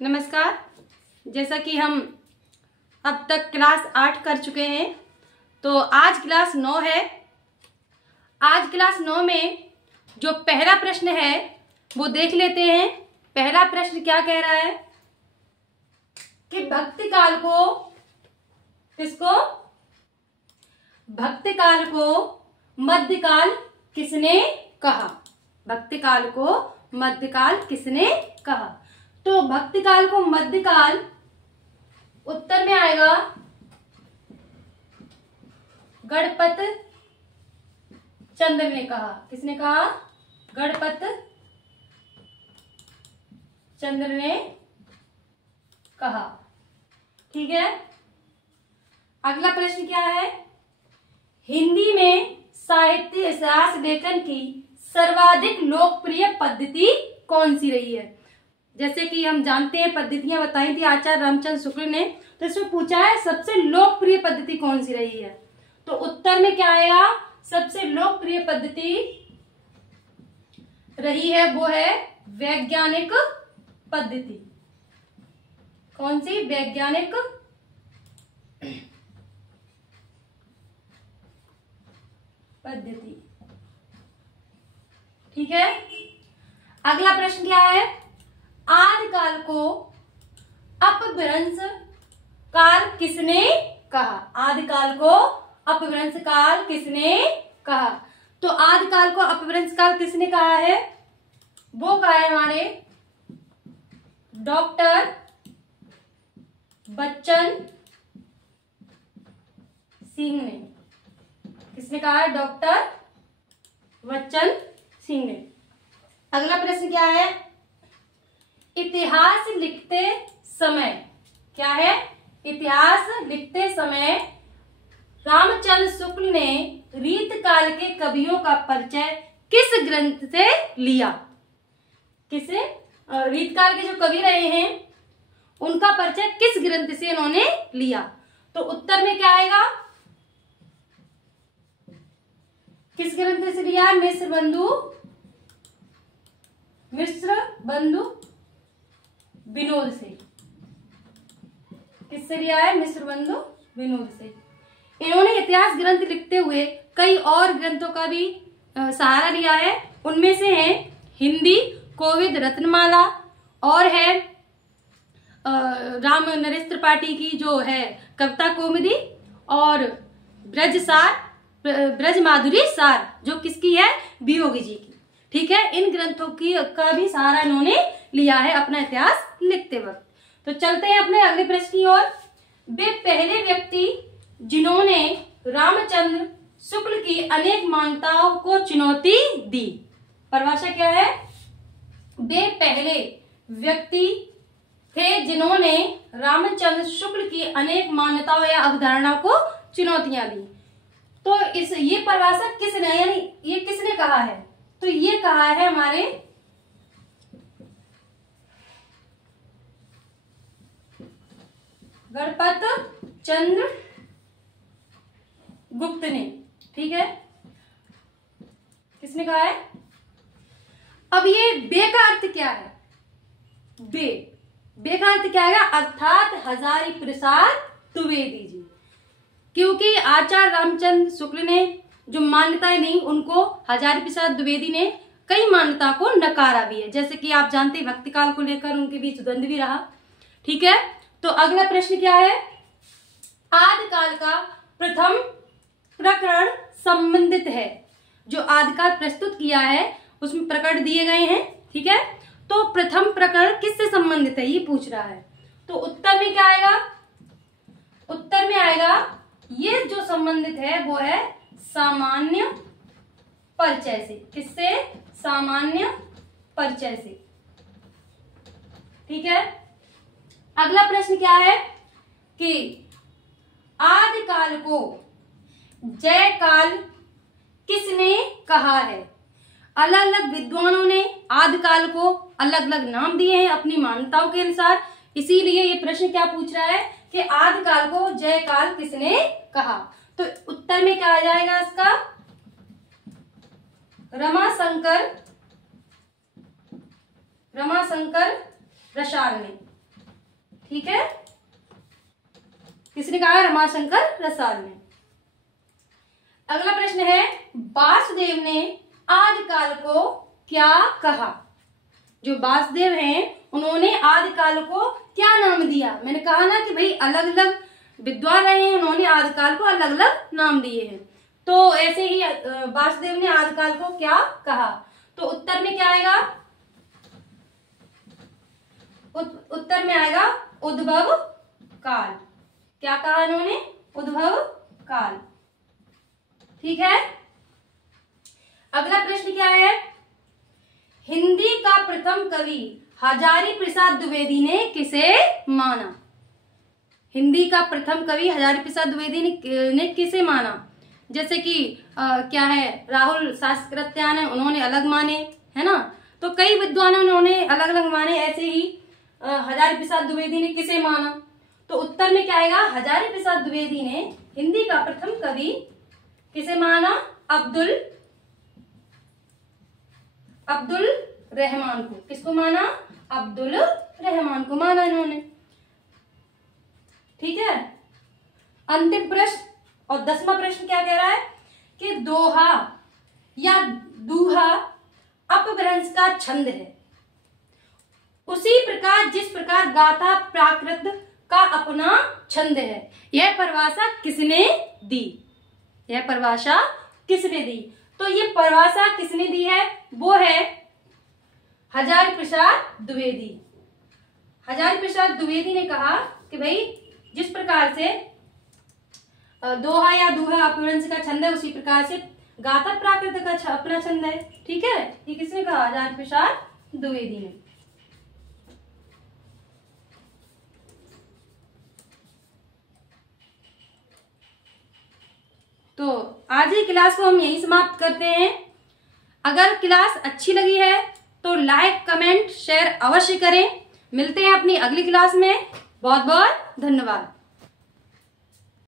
नमस्कार। जैसा कि हम अब तक क्लास 8 कर चुके हैं, तो आज क्लास 9 है। आज क्लास 9 में जो पहला प्रश्न है वो देख लेते हैं। पहला प्रश्न क्या कह रहा है कि भक्ति काल को मध्यकाल किसने कहा? भक्ति काल को मध्यकाल किसने कहा? तो भक्ति काल को मध्यकाल उत्तर में आएगा गणपत चंद्र ने कहा। किसने कहा? गणपत चंद्र ने कहा। ठीक है। अगला प्रश्न क्या है? हिंदी में साहित्य इतिहास लेखन की सर्वाधिक लोकप्रिय पद्धति कौन सी रही है? जैसे कि हम जानते हैं पद्धतियां बताई थी आचार्य रामचंद्र शुक्ल ने, तो इसमें पूछा है सबसे लोकप्रिय पद्धति कौन सी रही है। तो उत्तर में क्या आएगा? सबसे लोकप्रिय पद्धति रही है वो है वैज्ञानिक पद्धति। कौन सी? वैज्ञानिक पद्धति। ठीक है। अगला प्रश्न क्या है? आदिकाल को अपभ्रंश काल किसने कहा? आदिकाल को अपभ्रंश काल किसने कहा? तो आदिकाल को अपभ्रंश काल किसने कहा है? वो कहा है हमारे डॉक्टर बच्चन सिंह ने। किसने कहा है? डॉक्टर बच्चन सिंह ने। अगला प्रश्न क्या है? इतिहास लिखते समय क्या है? इतिहास लिखते समय रामचंद्र शुक्ल ने रीत काल के कवियों का परिचय किस ग्रंथ से लिया? किसे? रीत काल के जो कवि रहे हैं उनका परिचय किस ग्रंथ से इन्होंने लिया? तो उत्तर में क्या आएगा? किस ग्रंथ से लिया? मिश्र बंधु विनोद से। किससे लिया है? मिश्र बंधु विनोद से। इन्होंने इतिहास ग्रंथ लिखते हुए कई और ग्रंथों का भी सहारा लिया है। उनमें से है हिंदी कोविद रत्नमाला, और है राम नरेश त्रिपाठी की जो है कविता कौमुदी, और ब्रज माधुरी सार जो किसकी है? वियोगी जी की। ठीक है। इन ग्रंथों की का भी सहारा इन्होंने लिया है अपना इतिहास लिखते वक्त। तो चलते हैं अपने अगले प्रश्न की ओर। वे पहले व्यक्ति जिन्होंने रामचंद्र शुक्ल की अनेक मान्यताओं को चुनौती दी। परिभाषा क्या है? वे पहले व्यक्ति थे जिन्होंने रामचंद्र शुक्ल की अनेक मान्यताओं या अवधारणाओं को चुनौतियां दी। तो ये परिभाषा किसने, यानी ये किसने कहा है? तो ये कहा है हमारे गणपत चंद्र गुप्त ने। ठीक है। किसने कहा है? अब ये बे का अर्थ क्या है? बे का अर्थ क्या है? अर्थात हजारी प्रसाद द्विवेदी जी। क्योंकि आचार्य रामचंद्र शुक्ल ने जो मान्यताएं नहीं, उनको हजारी प्रसाद द्विवेदी ने कई मान्यता को नकारा भी है। जैसे कि आप जानते हैं भक्ति काल को लेकर उनके बीच द्वंद्व भी रहा। ठीक है। तो अगला प्रश्न क्या है? आदिकाल का प्रथम प्रकरण संबंधित है। जो आदिकाल प्रस्तुत किया है उसमें प्रकरण दिए गए हैं। ठीक है। तो प्रथम प्रकरण किससे संबंधित है ये पूछ रहा है। तो उत्तर में क्या आएगा? उत्तर में आएगा ये जो संबंधित है वो है सामान्य परिचय से। किससे? सामान्य परिचय से। ठीक है। अगला प्रश्न क्या है कि आदिकाल को जय काल किसने कहा है? अलग अलग विद्वानों ने आदिकाल को अलग अलग नाम दिए हैं अपनी मान्यताओं के अनुसार। इसीलिए ये प्रश्न क्या पूछ रहा है कि आदिकाल को जय काल किसने कहा? तो उत्तर में क्या आ जाएगा इसका? रमाशंकर रसाल ने। ठीक है, किसने कहा? रमाशंकर प्रसाद ने। अगला प्रश्न है, वासुदेव ने आदिकाल को क्या कहा? जो वासुदेव हैं उन्होंने आदिकाल को क्या नाम दिया? मैंने कहा ना कि भाई अलग अलग विद्वान रहे हैं, उन्होंने आदिकाल को अलग अलग नाम दिए हैं। तो ऐसे ही वासुदेव ने आदिकाल को क्या कहा? तो उत्तर में क्या आएगा? उत्तर में आएगा उद्भव काल। क्या कहा इन्होंने? उद्भव काल। ठीक है, अगला प्रश्न क्या है? हिंदी का प्रथम कवि हजारी प्रसाद द्विवेदी ने किसे माना? हिंदी का प्रथम कवि हजारी प्रसाद द्विवेदी ने किसे माना? जैसे कि क्या है, राहुल शास्त्रात्यायन है, उन्होंने अलग माने, है ना। तो कई विद्वानों ने उन्होंने अलग अलग माने, ऐसे ही हजारी प्रसाद द्विवेदी ने किसे माना? तो उत्तर में क्या आएगा? हजारी प्रसाद द्विवेदी ने हिंदी का प्रथम कवि किसे माना? अब्दुल रहमान को। किसको माना? अब्दुल रहमान को माना इन्होंने। ठीक है, अंतिम प्रश्न और 10वां प्रश्न क्या कह रहा है कि दोहा या दूहा अपभ्रंश का छंद है, उसी प्रकार जिस प्रकार गाथा प्राकृत का अपना छंद है। यह परिभाषा किसने दी? यह परिभाषा किसने दी? तो ये परिभाषा किसने दी है? वो है हजारी प्रसाद द्विवेदी। हजारी प्रसाद द्विवेदी ने कहा कि भाई जिस प्रकार से दोहा या दूहा अपभ्रंश का छंद है, उसी प्रकार से गाथा प्राकृत का अपना छंद है। ठीक है, ये किसने कहा? हजारी प्रसाद द्विवेदी ने। तो आज की क्लास को हम यहीं समाप्त करते हैं। अगर क्लास अच्छी लगी है तो लाइक, कमेंट, शेयर अवश्य करें। मिलते हैं अपनी अगली क्लास में। बहुत बहुत धन्यवाद।